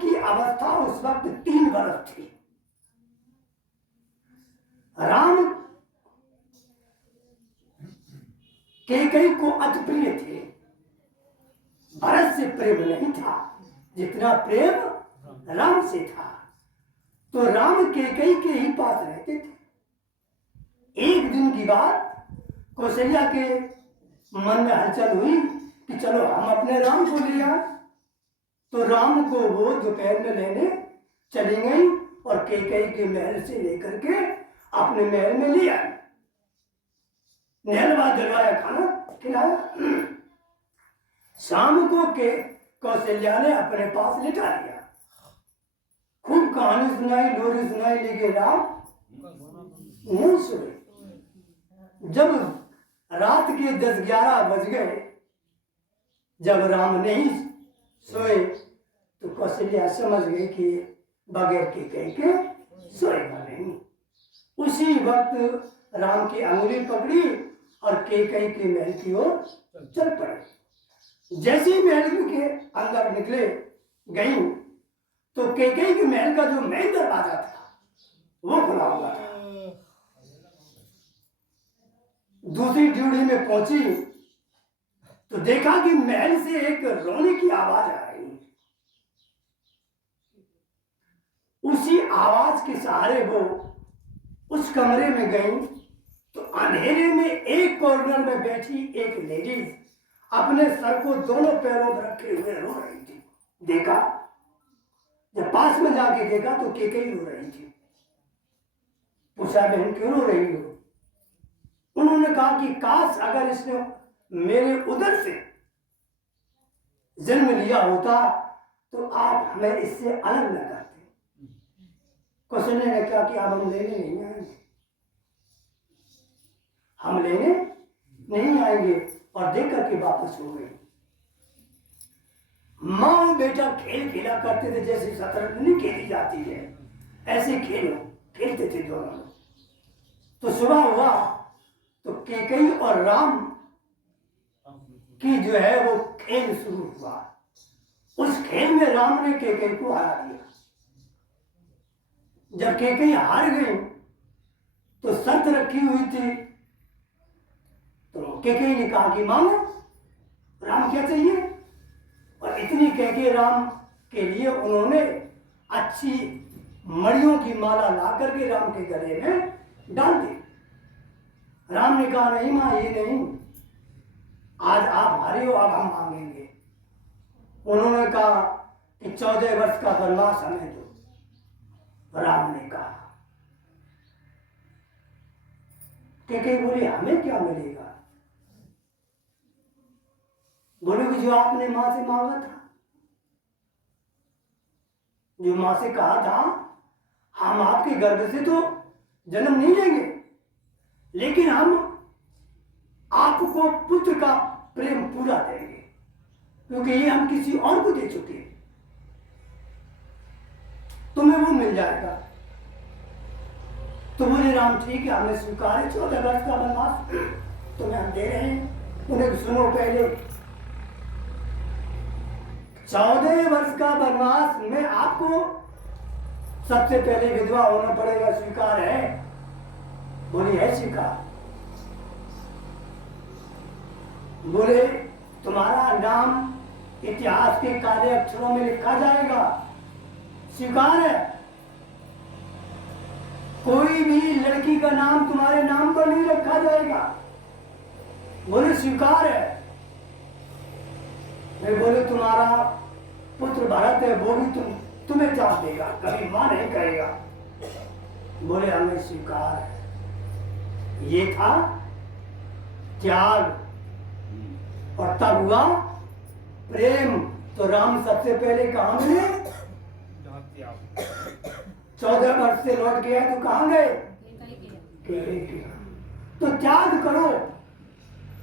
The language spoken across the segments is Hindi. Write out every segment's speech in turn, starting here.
की अवस्था उस वक्त 3 वर्ष थी। राम कैकेयी को अति प्रिय थे। भरत से प्रेम नहीं था जितना प्रेम राम से था। तो राम कैकेयी के ही पास रहते थे। एक दिन की बात, कौशल्या के मन में हलचल हुई कि चलो हम अपने राम को ले आए। तो राम को वो दोपहर में लेने चली गई और कैकेयी के महल से लेकर के अपने महल में ले आए। नहलवा दिलवाया, खाना खिलाया। शाम को के कौशल्या ने अपने पास लिटा लिया। खूब कहानी सुनाई, लोरी सुनाई, लेकिन राम नहीं सुने। जब रात के 10-11 बज गए, जब राम नहीं सोए, तो कौशल्या समझ गई कि बगैर कैकेयी के सोएगा नहीं। उसी वक्त राम की अंगुली पकड़ी और कैकेयी के महल की ओर चल पड़े। जैसे ही महल के अंदर निकले गई, तो कैकेयी के महल का जो मेन दरवाजा था वो खुला हुआ था। दूसरी ड्यूटी में पहुंची तो देखा कि महल से एक रोने की आवाज आ रही। उसी आवाज के सहारे वो उस कमरे में गई तो अंधेरे में एक कॉर्नर में बैठी एक लेडीज अपने सर को दोनों पैरों पर रखे हुए रो रही थी। देखा, जब पास में जाके देखा तो कैकेयी रो रही थी। पूछा, बहन क्यों रो रही हो? उन्होंने कहा कि काश अगर इसने मेरे उदर से जन्म लिया होता तो आप हमें इससे अलग न करते। कौशल्या ने कहा कि अब हम लेने नहीं आएंगे, हम लेने नहीं आएंगे, और देख करके वापस हो गए। माँ और बेटा खेल खेला करते थे, जैसे शतरंज नहीं खेली जाती है ऐसे खेलते थे दोनों। तो सुबह हुआ तो कैकेयी और राम की जो है वो खेल शुरू हुआ। उस खेल में राम ने कैकेयी को हरा दिया। जब कैकेयी हार गई तो शर्त रखी हुई थी, तो कैकेयी ने कहा कि मांगो, राम क्या चाहिए? और इतनी कह के राम के लिए उन्होंने अच्छी मड़ियों की माला ला करके राम के गले में डाल दी। राम ने कहा, नहीं मां, ये नहीं, आज आप हारे हो, अब हम मांगेंगे। उन्होंने कहा कि 14 वर्ष का वनवास हमें दो। राम ने कहा, कैकेयी बोली, हमें क्या मिलेगा? बोले कि जो आपने मां से मांगा था, जो मां से कहा था, हम आपके गर्भ से तो जन्म नहीं लेंगे, लेकिन हम आपको पुत्र का प्रेम पूरा देंगे, क्योंकि ये हम किसी और को दे चुके हैं, तुम्हें वो मिल जाएगा। तो बोले राम, ठीक है, हमें स्वीकार है, 14 वर्ष का वनवास तुम्हें हम दे रहे हैं। उन्हें सुनो, पहले 14 वर्ष का वनवास में आपको सबसे पहले विधवा होना पड़ेगा, स्वीकार है? बोली, है स्वीकार। बोले, तुम्हारा नाम इतिहास के काले अक्षरों में लिखा जाएगा, स्वीकार है? कोई भी लड़की का नाम तुम्हारे नाम पर नहीं रखा जाएगा। बोले, स्वीकार है। मैं बोले, तुम्हारा पुत्र भरत है, वो भी तुम्हें त्याग देगा, कभी मां नहीं कहेगा। बोले, हमें स्वीकार है। ये था त्याग, और तब हुआ प्रेम। तो राम सबसे पहले कहां मिले? 14 वर्ष से लौट गया तो कहां गए? तो त्याग करो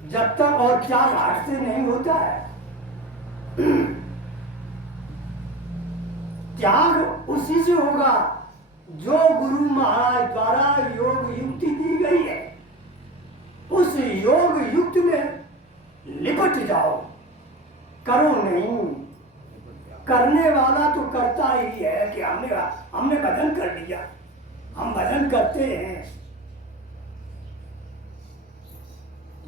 जब तक, और त्याग हाथ से नहीं होता है। त्याग उसी से होगा जो गुरु महाराज द्वारा योग युक्ति दी गई है, उस योग युक्त में लिपट जाओ, करो नहीं। करने वाला तो करता ही है कि हमने भजन कर लिया, हम भजन करते हैं।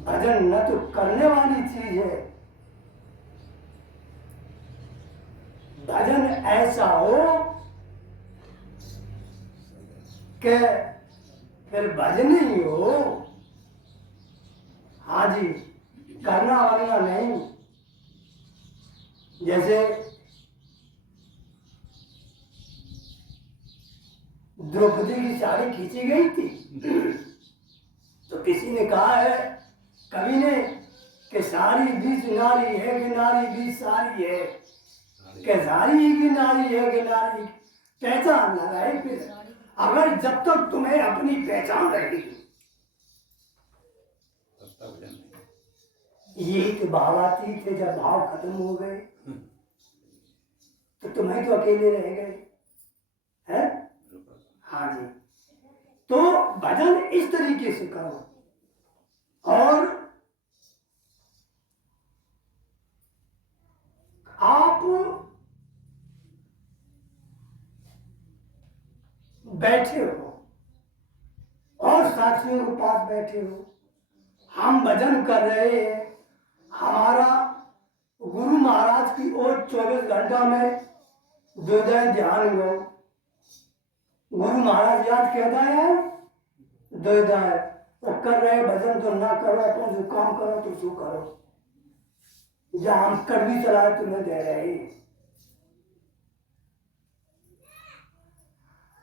भजन न तो करने वाली चीज है, भजन ऐसा हो कि फिर भजन ही हो। हाँ जी, करना वाला नहीं। जैसे द्रौपदी की साड़ी खींची गई थी तो किसी ने कहा है, कवि ने, कि सारी बीच नारी है कि नारी बीच सारी है, कि सारी की नारी है कि नारी पहचान ना रहे। फिर अगर जब तक तुम्हें अपनी पहचान रहेगी, ये तो भावातीत थे, जब भाव खत्म हो गए तो तुम्हें तो अकेले रह गए हैं। हाँ जी, तो भजन इस तरीके से करो। और आप बैठे हो और साथियों के पास बैठे हो, हम भजन कर रहे हैं, हमारा गुरु महाराज की ओर 24 घंटा में द्विदय ध्यान हो। गुरु महाराज याद कहता है द्विदय, वो कर रहे भजन तो ना करो, अपना जो काम करो तो शू करो, जहां हम कड़वी चलाए तुम्हें दे रहे।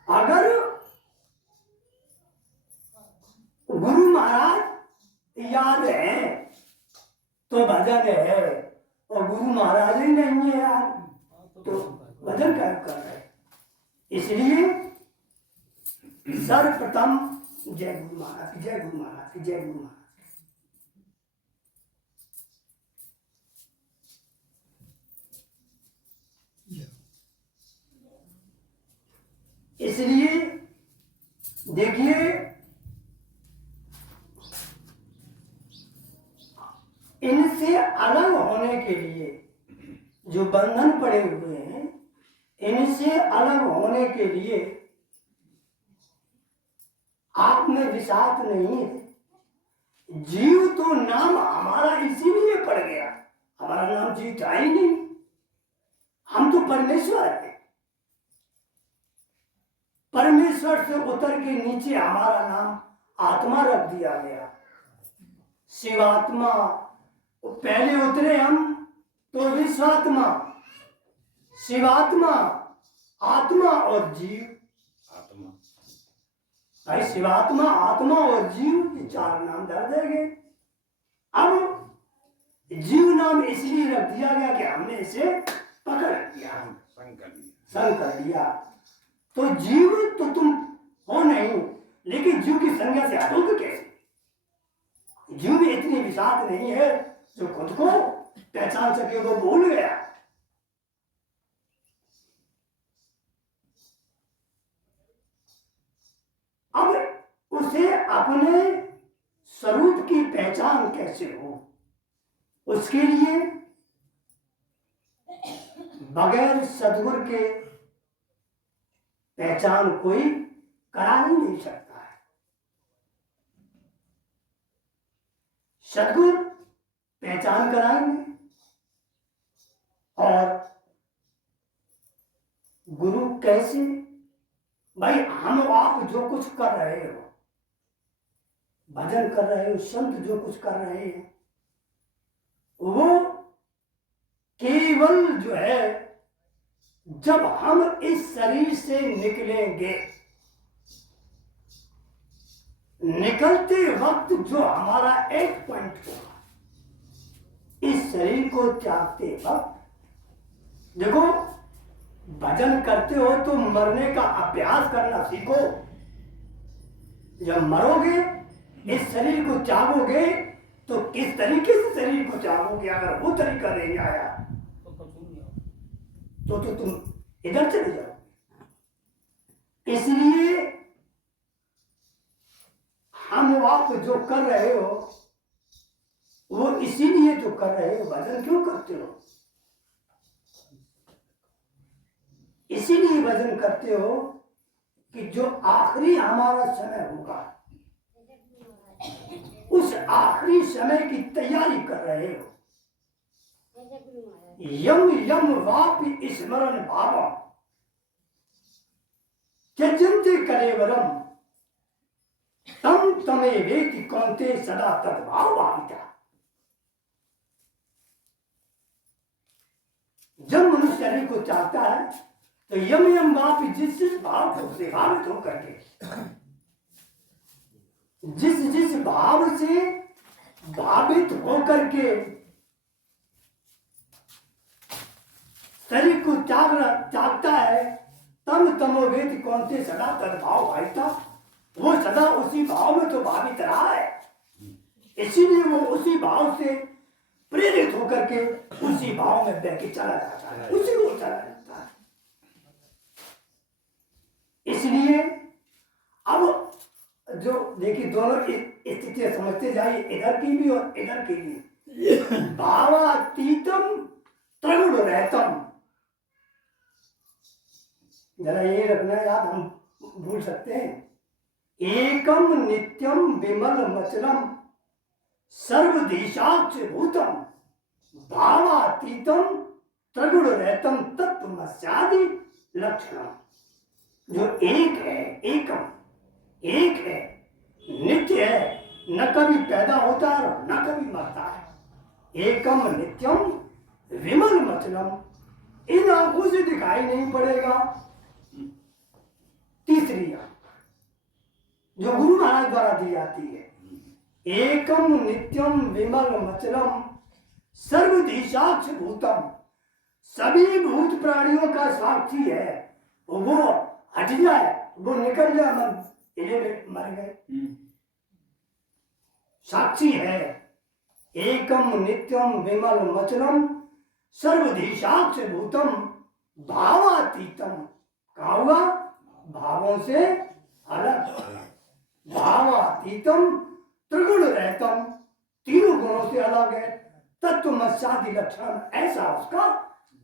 अगर गुरु महाराज याद है तो भजन है, और गुरु महाराज ही नहीं है यार तो भजन क्या कर रहे। इसलिए सर्वप्रथम जय गुरु महाराज की, जय गुरु महाराज की, जय गुरु महाराज। इसलिए देखिए, इनसे अलग होने के लिए जो बंधन पड़े हुए हैं, इनसे अलग होने के लिए आप में विषाद नहीं है। जीव तो नाम हमारा इसीलिए पड़ गया, हमारा नाम जीव था ही नहीं, हम तो परमेश्वर है। परमेश्वर से उतर के नीचे हमारा नाम आत्मा रख दिया गया, शिवात्मा। पहले उतरे हम तो विश्वात्मा, शिवात्मा, आत्मा और जीव। आत्मा भाई, शिवात्मा, आत्मा और जीव, ये 4 नाम दर्ज है। अब जीव नाम इसलिए रख दिया गया कि हमने इसे पकड़ लिया, संग कर लिया। तो जीव तो तुम हो नहीं, लेकिन जीव की संज्ञा से हटोगे कैसे? जीव भी इतनी विषाद नहीं है जो खुद को पहचान सके, वो भूल गया। अब उसे अपने स्वरूप की पहचान कैसे हो, उसके लिए बगैर सद्गुरु के पहचान कोई करा ही नहीं सकता है। सद्गुरु पहचान कराएंगे, और गुरु कैसे? भाई, हम आप जो कुछ कर रहे हो, भजन कर रहे हो, संत जो कुछ कर रहे हैं, वो केवल जो है, जब हम इस शरीर से निकलेंगे, निकलते वक्त जो हमारा एक पॉइंट होगा, इस शरीर को त्यागते वक्त, देखो, भजन करते हो तो मरने का अभ्यास करना सीखो। जब मरोगे, इस शरीर को त्यागोगे, तो किस तरीके से शरीर को त्यागोगे? अगर वो तरीका नहीं आया तो तुम इधर चले जाओ। इसलिए हम आप जो कर रहे हो, वो इसीलिए तो कर रहे हो। भजन क्यों करते हो? भजन करते हो कि जो आखिरी हमारा समय होगा उस आखिरी समय की तैयारी कर रहे हो। यम यम वापि स्मरण भावम त्यजन्ते कलेवरम तम तमे वेति कौन्ते सदा तद्भाव भाविता। जब मनुष्य शरीर को चाहता है तो यम यम वापि जिस भाव से भावित होकर के, जिस भाव से भावित होकर के शरीर को चाहता है, तम तमो वेति कौन्ते सदा तद्भाव भाविता। वो सदा उसी भाव में तो भावित रहा है, इसीलिए वो उसी भाव से प्रेरित होकर के उसी भाव में बह के चला जाता है, उसी को चला जाता है। इसलिए अब जो देखिए दोनों स्थितियां समझते जाइए, इधर की भी और इधर की भी। भावातीतम त्रिगुण रहतम, जरा ये रखना याद, हम भूल सकते हैं। एकम नित्यम विमल मचलम सर्वदेशाक्ष भूतम भावातीतम त्रिगुण रहतम तत्वमस्यादि लक्षणम। जो एक है, एकम एक है, नित्य है, न कभी पैदा होता है और न कभी मरता है। एकम नित्यम विमल मचलम, इन आंखों से दिखाई नहीं पड़ेगा। तीसरी जो गुरु महाराज द्वारा दी जाती है, एकम नित्यम विमल मचलम सर्वदेशाक्ष भूतम, सभी भूत प्राणियों का साक्षी है। वो हट जाए, वो निकल जाए, मन इन्हें मर गए, साक्षी है। एकम नित्यम विमल मचलम सर्वदेशाक्ष भूतम भावातीतम, कहा हुआ भावों से अलग, भावातीतम त्रिगुण रहतम, तीनों गुणों से अलग है। तत्वमस्यादि लक्षण, ऐसा उसका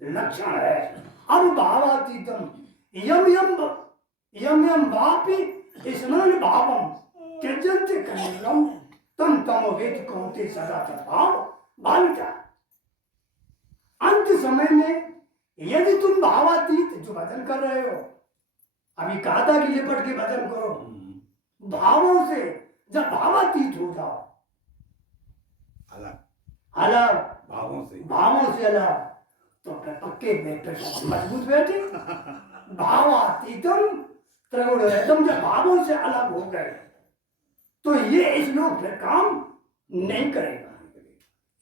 लक्षण है। अब भावातीतम यम यम यम यम वापि स्मरण भावम त्यजन्ते कलेवरम तम तमो वेति कौन्ते सदा तद्भाव भाविता। अंत समय में यदि तुम भावातीत जो भजन कर रहे हो, अभी कहा था कि लिपट के भजन करो, भावों से जब भावातीत हो जाओ, अलग भावों से अलग, तो फिर पक्के बैठे मजबूत बैठे। भावातीतम त्रिगुण रहतम, जब भावों से अलग हो गए तो ये श्लोक फिर काम नहीं करेगा,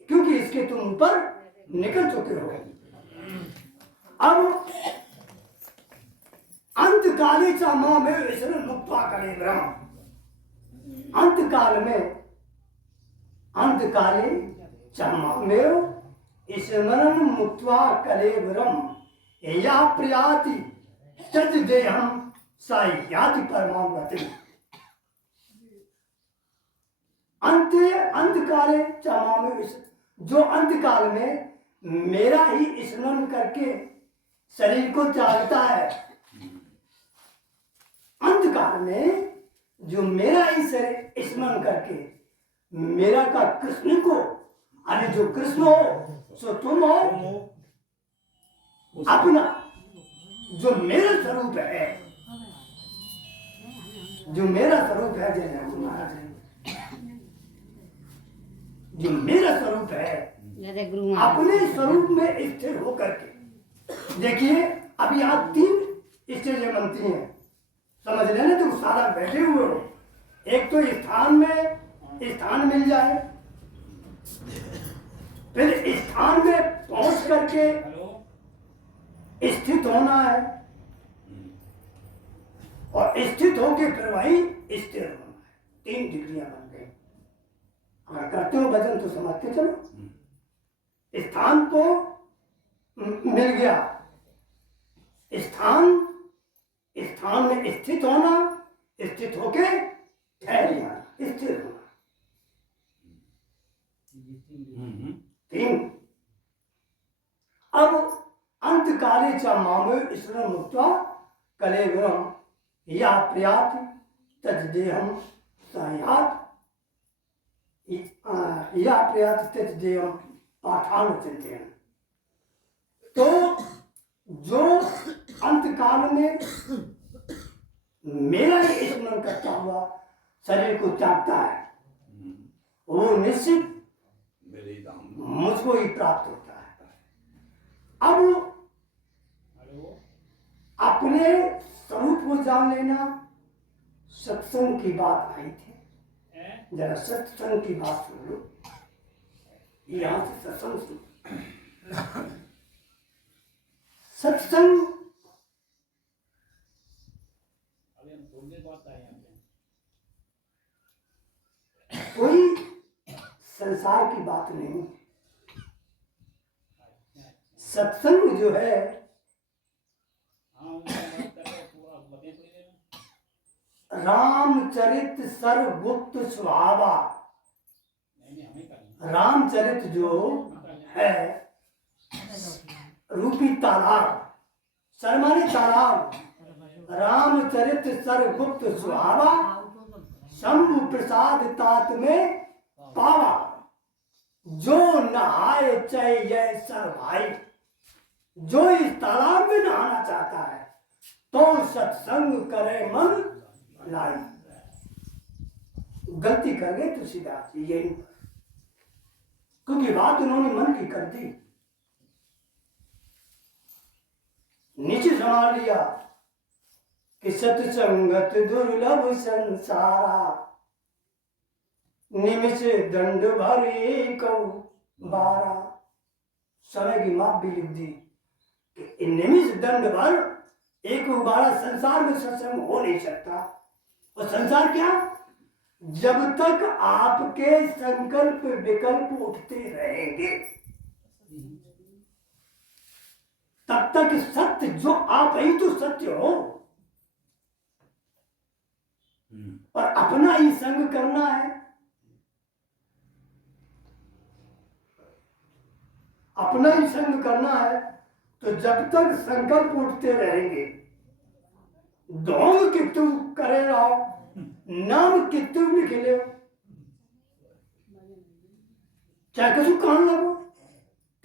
क्योंकि इसके तुम ऊपर निकल चुके हो। अब अंत काले च मामेव ईश्वरं मुक्त्वा कलेवरम, अंत काले च मामेव ईश्वरं मुक्त्वा कलेवरम या प्रयाति तद देहम सा याति परमाम गतिम्। अंत काले च मामेव, जो अंत काल में मेरा ही स्मरण करके शरीर को त्यागता है, अंत काल में जो मेरा ही शरीर स्मरण करके मेरा का कृष्ण को, अरे जो कृष्ण हो सो तुम हो, अपना जो मेरा स्वरूप है, जो मेरा स्वरूप है, जो मेरा स्वरूप है, अपने स्वरूप में स्थिर होकर के देखिए। अभी आप 3 स्टेजें बनती हैं, समझ लेना, तो सारा बैठे हुए हो। एक तो स्थान मिल जाए, फिर स्थान में पहुंच करके स्थित होना है, और स्थित होके फिर वहीं स्थिर होना है। 3 डिग्रियां बन गई। अगर करते हो भजन तो समझते चलो। स्थान को मिल गया, स्थान में स्थित होना, स्थित होके ठहर जाना, स्थिर होना। 3। अब अंत काले च मामेव ईश्वरं मुक्त्वा कलेवरम या प्रयात तजदेहम सायात या प्रयात तजदेहम पाठान चिंतन। तो जो अंतकाल में मेरा ही स्मरण करता हुआ शरीर को त्यागता है वो निश्चित मुझको ही प्राप्त होता है। अब अपने स्वरूप को जान लेना, सत्संग की बात आई थी, जरा सत्संग की बात सुन लो। यहां से सत्संग सुन। सत्संग कोई संसार की बात नहीं। सत्संग जो है रामचरित सर्वगुप्त स्वभावा। रामचरित जो है रूपी तालाब, शर्मानी तालाब, रामचरित सर्वगुप्त स्वभावा, शंभु प्रसाद तात में पावा। जो नहाए चाहे यह सर भाई, जो इस तालाब में नहाना चाहता है तो सत्संग करे मन लाई। गलती कर गए तुलसीदास जी यही, क्योंकि बात उन्होंने मन की कर दी, नीचे संभाल लिया कि सत्संगत दुर्लभ संसारा, निमिष दंड भरे कौ बारा। समय की माप भी लिख दी कि निमिष दंड भर एक बारा संसार में सत्संग हो नहीं सकता। और संसार क्या? जब तक आपके संकल्प विकल्प उठते रहेंगे तब तक सत्य जो आप ही तो सत्य हो। और अपना ही संग करना है, अपना ही संग करना है तो जब तक संकल्प उठते रहेंगे, ढोंग कितु करे रहो, नाम कितु लिख ले, चाहे कसु कान लगो।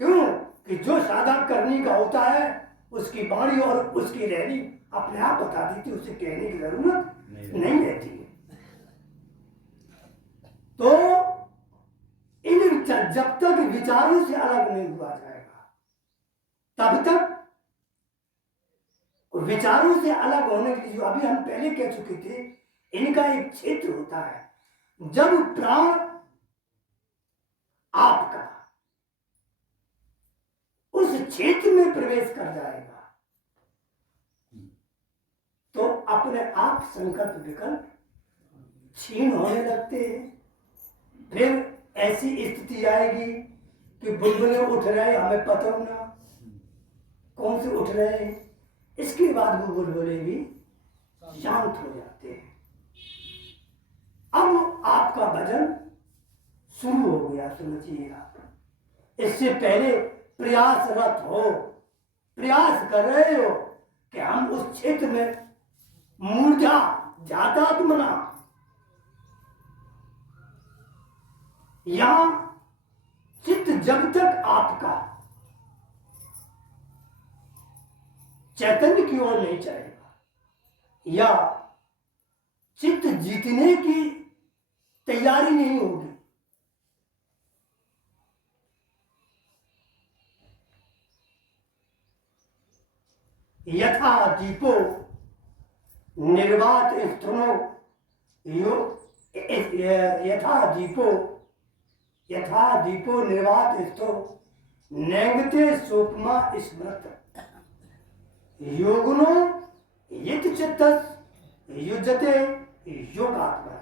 क्यों कि जो साधक करने का होता है उसकी वाणी और उसकी रहनी अपने आप बता देती, उसे कहने की जरूरत नहीं रहती है। तो इन जब तक विचारों से अलग नहीं हुआ जाएगा तब तक, विचारों से अलग होने के लिए जो अभी हम पहले कह चुके थे, इनका एक क्षेत्र होता है। जब प्राण आपका उस क्षेत्र में प्रवेश कर जाएगा तो अपने आप संकल्प विकल्प क्षीण होने लगते हैं। फिर ऐसी स्थिति आएगी कि बुलबुले उठ रहे, हमें पता ना कौन से उठ रहे हैं, इसके बाद वो बुलबुले भी शांत हो जाते हैं। अब आपका भजन शुरू हो गया, समझिएगा। इससे पहले प्रयासरत हो, प्रयास कर रहे हो कि हम उस क्षेत्र में मूर्धा जातात्मना, यहां चित्त जब तक आपका चैतन्य की ओर नहीं चलेगा या चित्त जीतने की तैयारी नहीं होगी, यथा दीपो निर्वात स्थनो यथा दीपो निर्वात स्थो नैंगते सोपमा स्मृत योगुनो यत चित्तस युजते योगात्मा।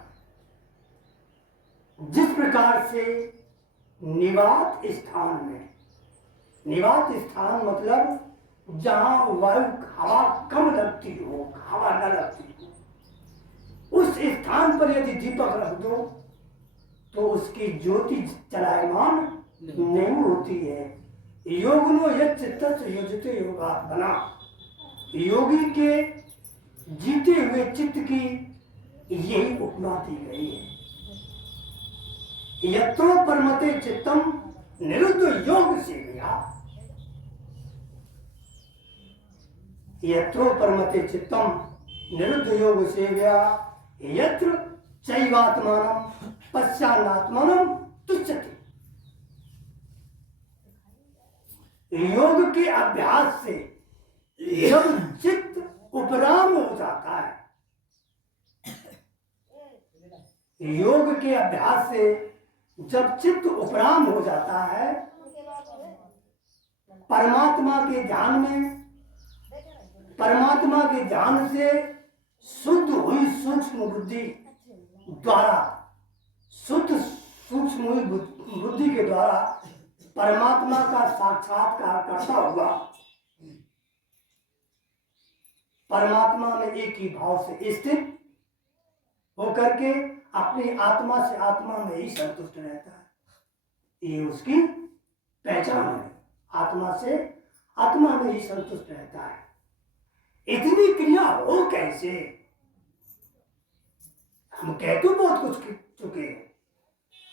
जिस प्रकार से निवात स्थान में, निवात स्थान मतलब जहां वायु हवा कम लगती हो, हवा न लगती हो, उस स्थान पर यदि दीपक रख दो तो उसकी ज्योति चलायमान नहीं होती है। योगुनो यत चित्तस युजते योगात्मा, योगी के जीते हुए चित्त की यही उपमा दी गई है। यत्रो परमते चित्तम निरुद्ध योग सेवया, यत्रो परमते चित्तम निरुद्ध योग सेवया यत्र चैवात्मानं पश्चान्नात्मानं तुच्छति। योग के अभ्यास से जब चित्त उपराम हो जाता है, योग के अभ्यास से जब चित्त उपराम हो जाता है, परमात्मा के ध्यान में, परमात्मा के ध्यान से शुद्ध हुई सूक्ष्म बुद्धि द्वारा, शुद्ध सूक्ष्म हुई बुद्धि के द्वारा परमात्मा का साक्षात्कार करता हुआ परमात्मा में एक ही भाव से स्थित होकर के अपनी आत्मा से आत्मा में ही संतुष्ट रहता है। ये उसकी पहचान है, आत्मा से आत्मा में ही संतुष्ट रहता है। इतनी क्रिया हो कैसे? हम कह तो बहुत कुछ चुके हैं,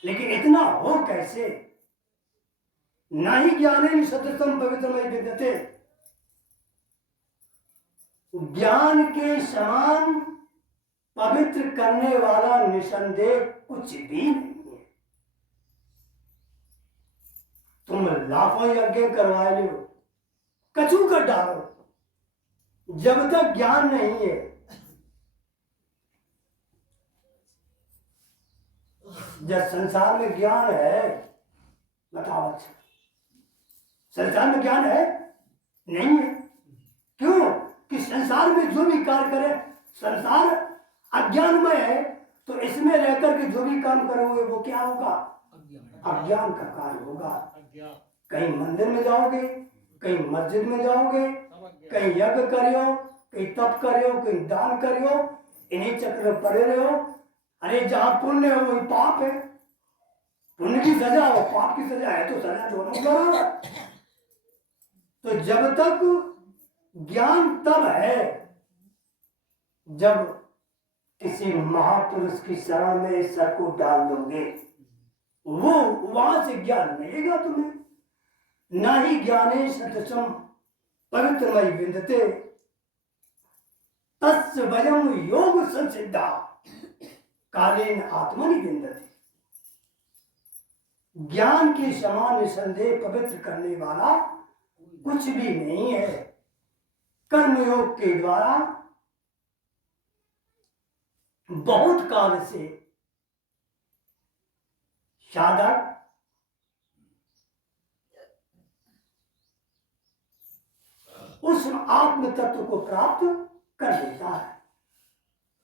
लेकिन इतना हो कैसे? ना ही ज्ञानेन सततम पवित्रमय विद्यते, ज्ञान के समान पवित्र करने वाला निसंदेह कुछ भी नहीं है। तुम लाखों यज्ञ करवा लो, कचू कर डालो, जब तक ज्ञान नहीं है, जब संसार में ज्ञान है, बताओ अच्छा, संसार में ज्ञान है? नहीं है। क्यों? कि संसार में जो भी कार्य करे, संसार अज्ञानमय है, तो इसमें रहकर के जो भी काम करोगे वो क्या होगा? अज्ञान का कार्य होगा। कहीं मंदिर में जाओगे, कहीं मस्जिद में जाओगे, कहीं यज्ञ करियो, कहीं तप करियो, कहीं दान करियो, इन्हीं चक्र में पड़े रहो। अरे जहां पुण्य हो वही पाप है, पुण्य की सजा हो, पाप की सजा है, तो सजा दोनों बराबर। तो जब तक ज्ञान तब है जब किसी महापुरुष की शरण में इस सर को डाल दोगे, वो वहां से ज्ञान मिलेगा तुम्हें। ना ही ज्ञाने सतसम पवित्रमय विन्दते तस्य वयम योग संसिद्धा कालेन आत्मनि विन्दते। ज्ञान के समान निसंदेह पवित्र करने वाला कुछ भी नहीं है। कर्मयोग के द्वारा बहुत काल से साधक उस आत्म तत्व को प्राप्त कर लेता है।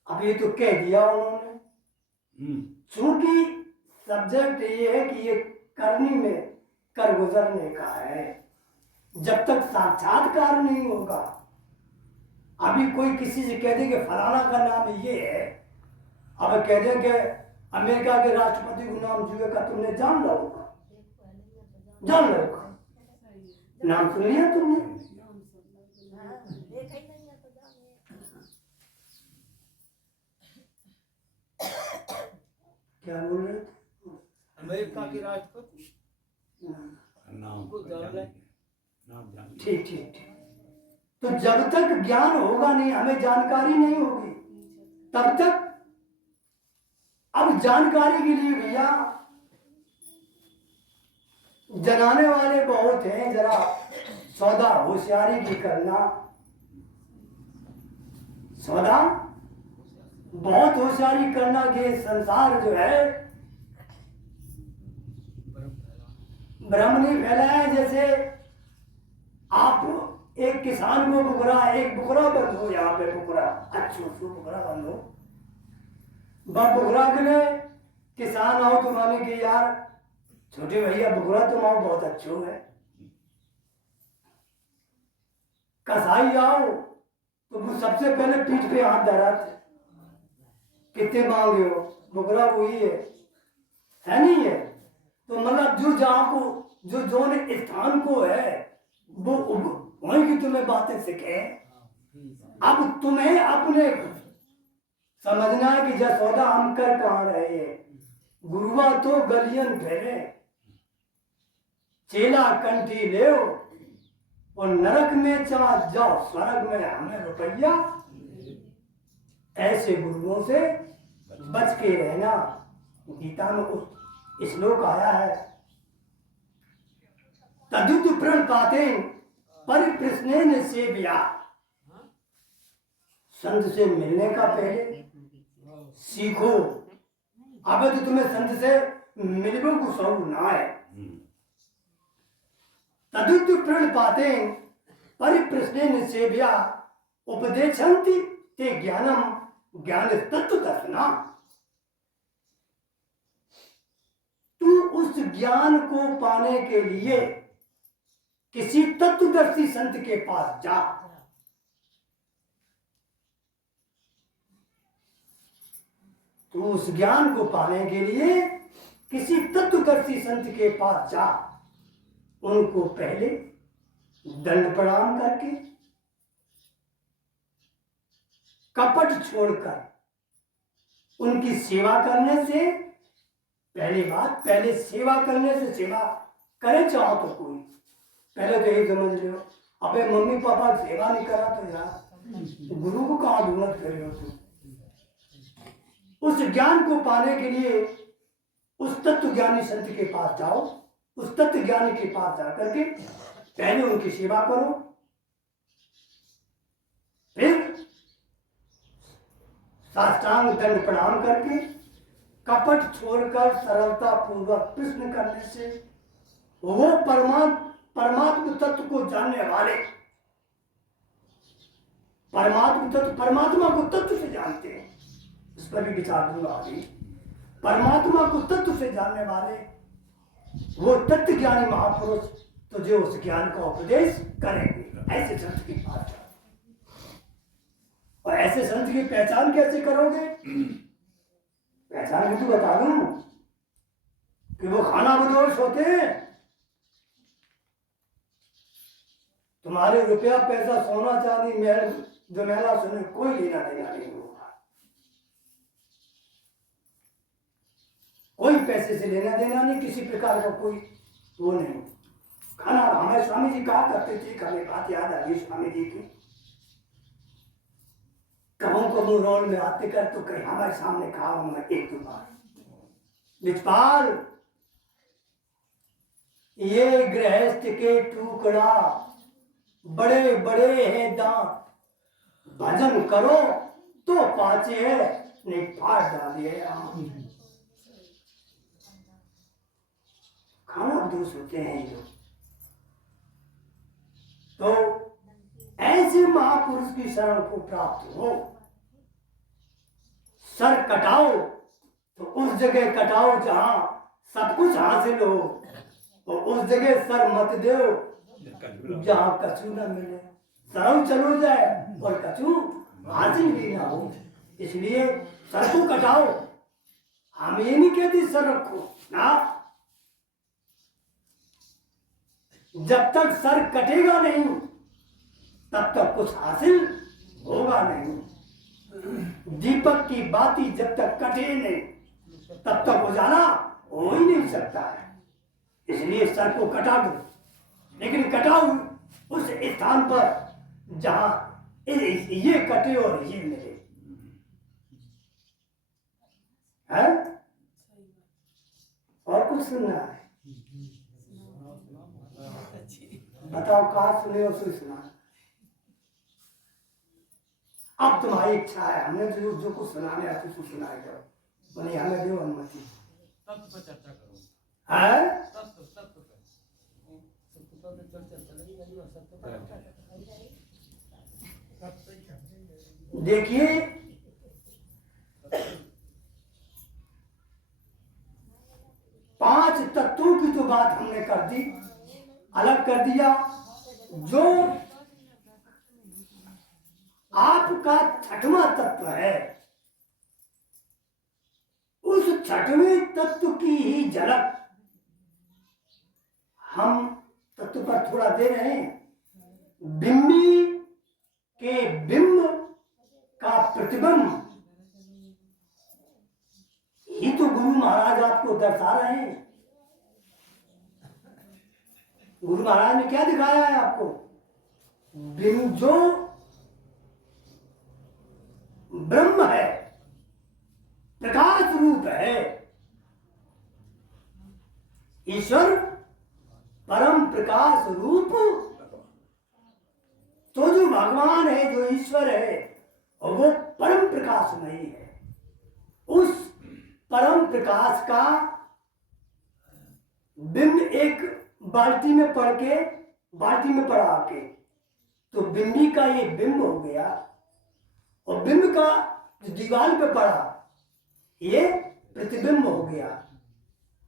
अब ये तो कह दिया उन्होंने, चूंकि सब्जेक्ट ये है कि ये करनी में कर गुजरने का है। जब तक साक्षात्कार नहीं होगा, अभी कोई किसी से कह दे कि फलाना का नाम ये है, अब कह दे कि अमेरिका के राष्ट्रपति का नाम जो का तुमने जान लो होगा, जान लो होगा, नाम सुन लिया तुमने? क्या बोल रहे थे? अमेरिका के राष्ट्रपति नाम ठीक ठीक ठीक। तो जब तक ज्ञान होगा नहीं, हमें जानकारी नहीं होगी, तब तक। अब जानकारी के लिए भैया जनाने वाले बहुत हैं, जरा सौदा होशियारी की करना, सौदा बहुत होशियारी करना कि संसार जो है भ्रम नहीं फैलाया। जैसे आप एक किसान को बुकरा, एक बुकरा बंद हो, यहाँ पे बुकरा अच्छो बुकरा बंद हो, बुकरा के लिए किसान आओ तो माने कि यार छोटे भैया बुकरा तुम आओ बहुत अच्छो है। कसाई आओ तो सबसे पहले पीठ पे हाथ धरा, कितने मांगे हो? बुकरा वही है नहीं है? तो मतलब जो जहाँ को जो जोन स्थान को है वो वहीं की तुम्हें बातें सिखे। अब तुम्हें अपने समझना है कि जसोदा हम कर कहाँ रहे हैं। गुरुआ तो गलियन फेरे, चेला कंठी ले और नरक में चला जाओ, स्वर्ग में हमें रुपया। ऐसे गुरुओं से बच के रहना। गीता में कुछ श्लोक आया है, तदुत प्रणपाते परिप्रश्नेन सेव्या। संत से मिलने का पहले सीखो। अब तो तुम्हें संत से मिलने को शौक ना है। तदुत प्रणपाते परिप्रश्नेन सेव्या उपदेशन्ति ते ज्ञानम ज्ञान तत्व दर्शना। तू उस ज्ञान को पाने के लिए किसी तत्वदर्शी संत के पास जा। तू उस ज्ञान को पाने के लिए किसी तत्वदर्शी संत के पास जा। उनको पहले दंड प्रणाम करके, कपट छोड़कर उनकी सेवा करने से, पहली बात, पहले सेवा करने से सेवा करे चाहो तो कोई, पहले तो यही समझ लो, अबे मम्मी पापा सेवा नहीं करा तो यार गुरु को कहाँ ढूंढत करे हो तुम। उस ज्ञान को पाने के लिए उस तत्व ज्ञानी संत के पास जाओ। उस तत्व ज्ञानी के पास जाकर के पहले उनकी सेवा करो, फिर साष्टांग दंड प्रणाम करके कपट छोड़कर सरलता पूर्वक प्रश्न करने से वो परमात्म तत्व को जानने वाले, परमात्मा को तत्व से जानते हैं, इस पर भी विचार दूंगा अभी। परमात्मा को तत्व से जानने वाले वो तत्व ज्ञानी महापुरुष तुझे उस ज्ञान का उपदेश करेंगे। ऐसे संत की बात है। और ऐसे संत की पहचान कैसे करोगे? पहचान भी तो बता दूं कि वो खाना बदोश होते हैं। तुम्हारे रुपया पैसा सोना चांदी महल जमेला सुने कोई लेना देना नहीं होगा। कोई पैसे से लेना देना नहीं, किसी प्रकार का कोई वो नहीं। खाना हमारे स्वामी जी कहा करते थे, हमें बात याद आ गई स्वामी जी की। कहों को मुंह रोल में आते कर तो कहीं हमारे सामने कहा मैं एक दो बार, निजपाल ये गृहस्थ के टुकड़ा बड़े बड़े हैं दांत, भजन करो तो पाचे है, नहीं फाड़ डालिए। खाना दोष होते हैं ये लोग। तो ऐसे महापुरुष की शरण को प्राप्त हो। सर कटाओ तो उस जगह कटाओ जहां सब कुछ हासिल हो, और उस जगह सर मत दो जहां कछु न मिले। सरव चलो जाए और कछु हासिल भी ना हो, इसलिए सर को कटाओ। हम ये नहीं कहते सर रखो ना, जब तक सर कटेगा नहीं तब तक कुछ हासिल होगा नहीं। दीपक की बाती जब तक कटे नहीं तब तक उजाला हो ही नहीं सकता है। इसलिए सर को कटा दो, लेकिन कटाओ उस स्थान पर जहां ये कटे और ये मिले। है और कुछ सुनना है? बताओ कहा सुने और सुना। अब तुम्हारी इच्छा है, हमने जो कुछ सुनाने आते तो सुनाए करो, बोले हमें दो अनुमति। तत्व पर चर्चा करो। है देखिए, पांच तत्वों की तो बात हमने कर दी, अलग कर दिया। जो आपका छठवां तत्व है, उस छठवें तत्व की ही झलक हम तत्व पर थोड़ा दे रहे हैं। बिम्बी के बिंब का प्रतिबिंब ही तो गुरु महाराज आपको दर्शा रहे हैं। गुरु महाराज ने क्या दिखाया है आपको? बिंब जो ब्रह्म है, प्रकाश रूप है, ईश्वर परम प्रकाश रूप, तो जो भगवान है, जो ईश्वर है, वो परम प्रकाशमयी है। उस परम प्रकाश का बिंब एक बाल्टी में पड़ा के, तो बिंदी का ये बिंब हो गया, और बिंब का दीवार पे पड़ा ये प्रतिबिंब हो गया।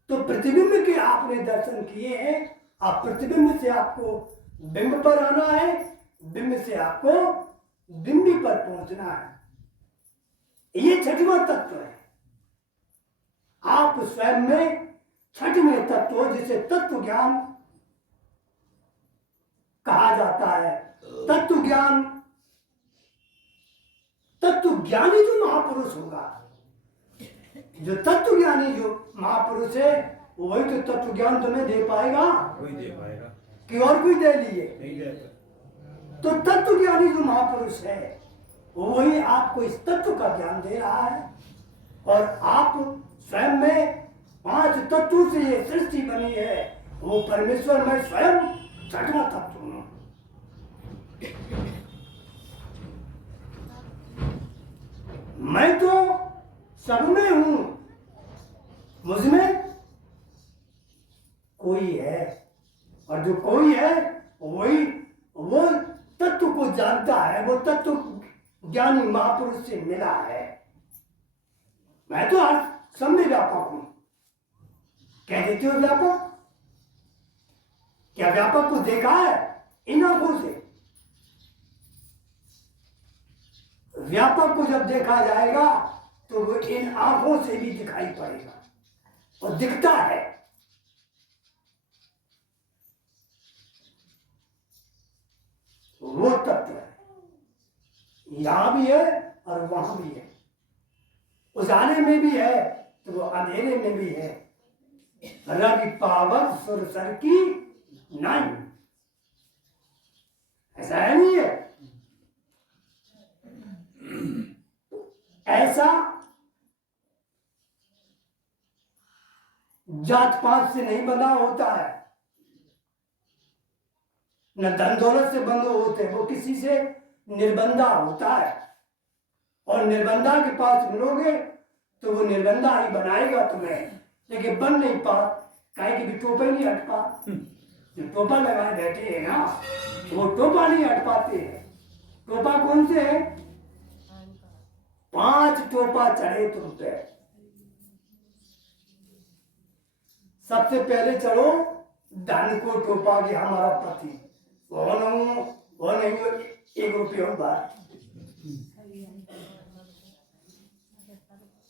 तो प्रतिबिंब के आपने दर्शन किए हैं। आप प्रतिबिंब से आपको बिंब पर आना है, बिंब से आपको बिंबी पर पहुंचना है। ये छठवां तत्व है। आप स्वयं में छठवें तत्व, जिसे तत्व ज्ञान कहा जाता है। तत्व ज्ञान, तत्व ज्ञानी जो महापुरुष होगा, जो तत्व ज्ञानी जो महापुरुष है, वही तो तत्व ज्ञान तुम्हें दे पाएगा, कोई दे पाएगा कि और कोई दे लिए? नहीं दे। तो तत्व ज्ञानी जो महापुरुष है, वही आपको इस तत्व का ज्ञान दे रहा है। और आप स्वयं में 5 तत्वों से ये सृष्टि बनी है, वो परमेश्वर में स्वयं छठवां तत्व हूं। मैं तो सब में हूं, मुझमें कोई है, और जो कोई है वही वो तत्व को जानता है, वो तत्व ज्ञानी महापुरुष से मिला है। मैं तो हर समय व्यापक हूं। कह देते हो व्यापक? क्या व्यापक को देखा है इन आंखों से? व्यापक को जब देखा जाएगा तो वो इन आंखों से भी दिखाई पड़ेगा, और दिखता है। वो तत्व है, यहां भी है और वहां भी है। उजाले में भी है तो वो अंधेरे में भी है। रवि पावक सुर सर की नहीं, ऐसा है नहीं है? ऐसा जात पात से नहीं बंधा होता है, न धन दौलत से बंधे होते, वो किसी से निर्बंधा होता है। और निर्बंधा के पास मिलोगे तो वो निर्बंधा ही बनाएगा तुम्हें, लेकिन बन नहीं पा, काहे कि भी टोपा ही नहीं हट पा। जो टोपा लगाए बैठे हैं ना, वो टोपा नहीं हट पाते हैं। टोपा कौन से है? 5 टोपा चढ़े तुम पे। सबसे पहले चढ़ो धन को टोपा के हमारा पति, वो नहीं 1 रुपये बात,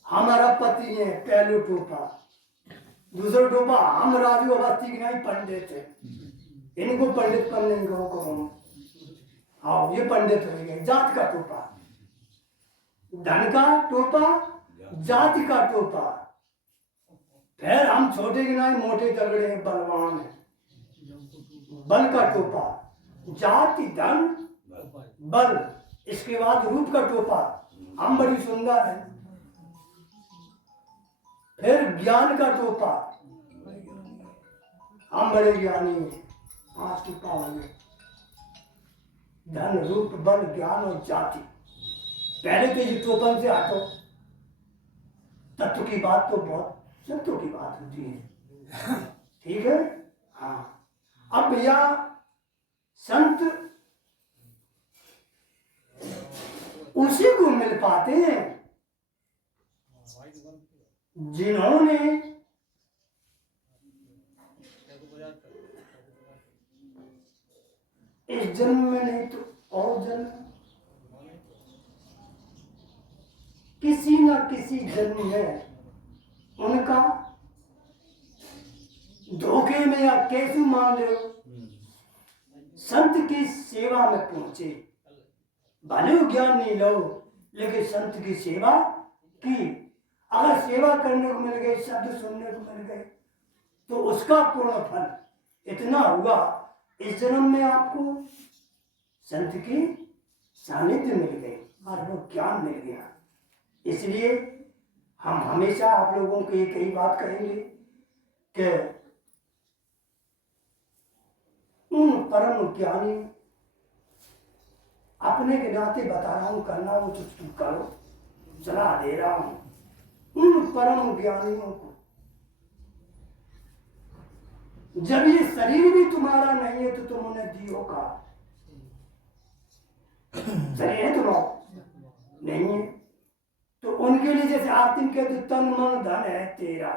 हमारा पति है पहले टोपा। दूसरा टोपा हम राजू अवस्थी की नहीं पंडित है, इनको पंडित पर नहीं कहो। हाँ, ये पंडित हो गए। जात का टोपा, धन का टोपा, जाति का टोपा। फिर हम छोटे के नहीं, मोटे तगड़े बलवान है, बल का टोपा, जाति धन बल। इसके बाद रूप का टोपा, हम बड़ी सुंदर है। फिर ज्ञान का टोपा, हम बड़े ज्ञानी हैं। 5 टोपा हो गए, धन रूप बल ज्ञान और जाति। पहले तो ये टोपन से हटो। तत्व की बात तो बहुत संतों की बात होती है, ठीक है? हाँ, अब भैया संत उसी को मिल पाते हैं जिन्होंने इस जन्म में नहीं तो और जन्म, किसी न किसी जन्म में उनका धोखे में या कैसे मान लो संत की सेवा में पहुंचे, भले ज्ञान नहीं लो लेकिन संत की सेवा की। अगर सेवा करने को मिल गई, शब्द सुनने को मिल गए, तो उसका पूर्ण फल इतना हुआ। इस जन्म में आपको संत की सानिध्य मिल गई और वो ज्ञान मिल गया। इसलिए हम हमेशा आप लोगों को एक ही बात कहेंगे कि उन परम ज्ञानी, अपने के नाते बता रहा हूं, करना हो तो तुम करो, सलाह दे रहा हूं, उन परम ज्ञानियों को, जब ये शरीर भी तुम्हारा नहीं है तो तुम उन्हें दियो का। शरीर है तुम्हारा नहीं है तो उनके लिए जैसे आरती में कहते तन मन धन है तेरा,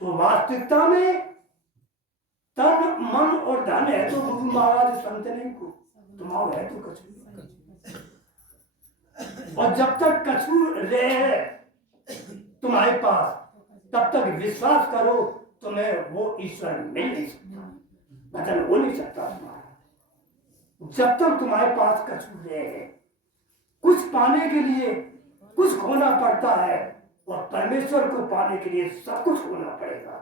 तो वास्तविकता में तन मन और धन है तो गुरु महाराज संत नहीं को, तुम्हारा है तो कछु। और जब तक कछु रहे तुम्हारे पास, तब तक विश्वास करो तुम्हें वो ईश्वर मिल नहीं सकता, बदल हो नहीं सकता तुम्हारा। जब तक तुम्हारे पास कछु रहे, कुछ पाने के लिए कुछ खोना पड़ता है, और परमेश्वर को पाने के लिए सब कुछ खोना पड़ेगा।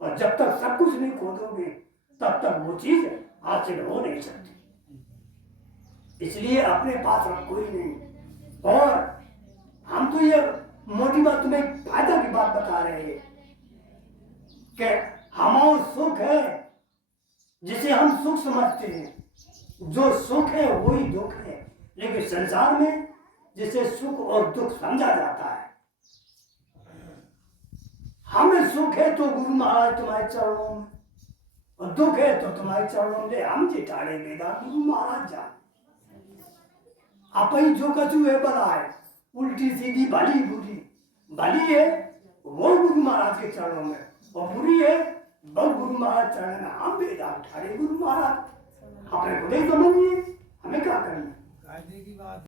और जब तक सब कुछ नहीं खोदोगे तब तक वो चीज हासिल हो नहीं सकती। इसलिए अपने पास रखो ही नहीं। और हम तो ये मोटी बात, तुम्हें फायदा की बात बता रहे हैं कि हमारा सुख है जिसे हम सुख समझते हैं, जो सुख है वही दुख है। लेकिन संसार में जिसे सुख और दुख समझा जाता है, हमें सुख है तो गुरु महाराज तुम्हारे चरणों में, और दुख है तो तुम्हारे चरणों में हम जिठाड़े बेदा गुरु महाराज जा। आप ही जो कछु है बड़ा है, उल्टी सीधी भली बुरी, भली है वो गुरु महाराज के चरणों में, और बुरी है वो गुरु महाराज चरण में हम बेदा उठाड़े गुरु महाराज। अपने को नहीं समझिए, हमें क्या करना।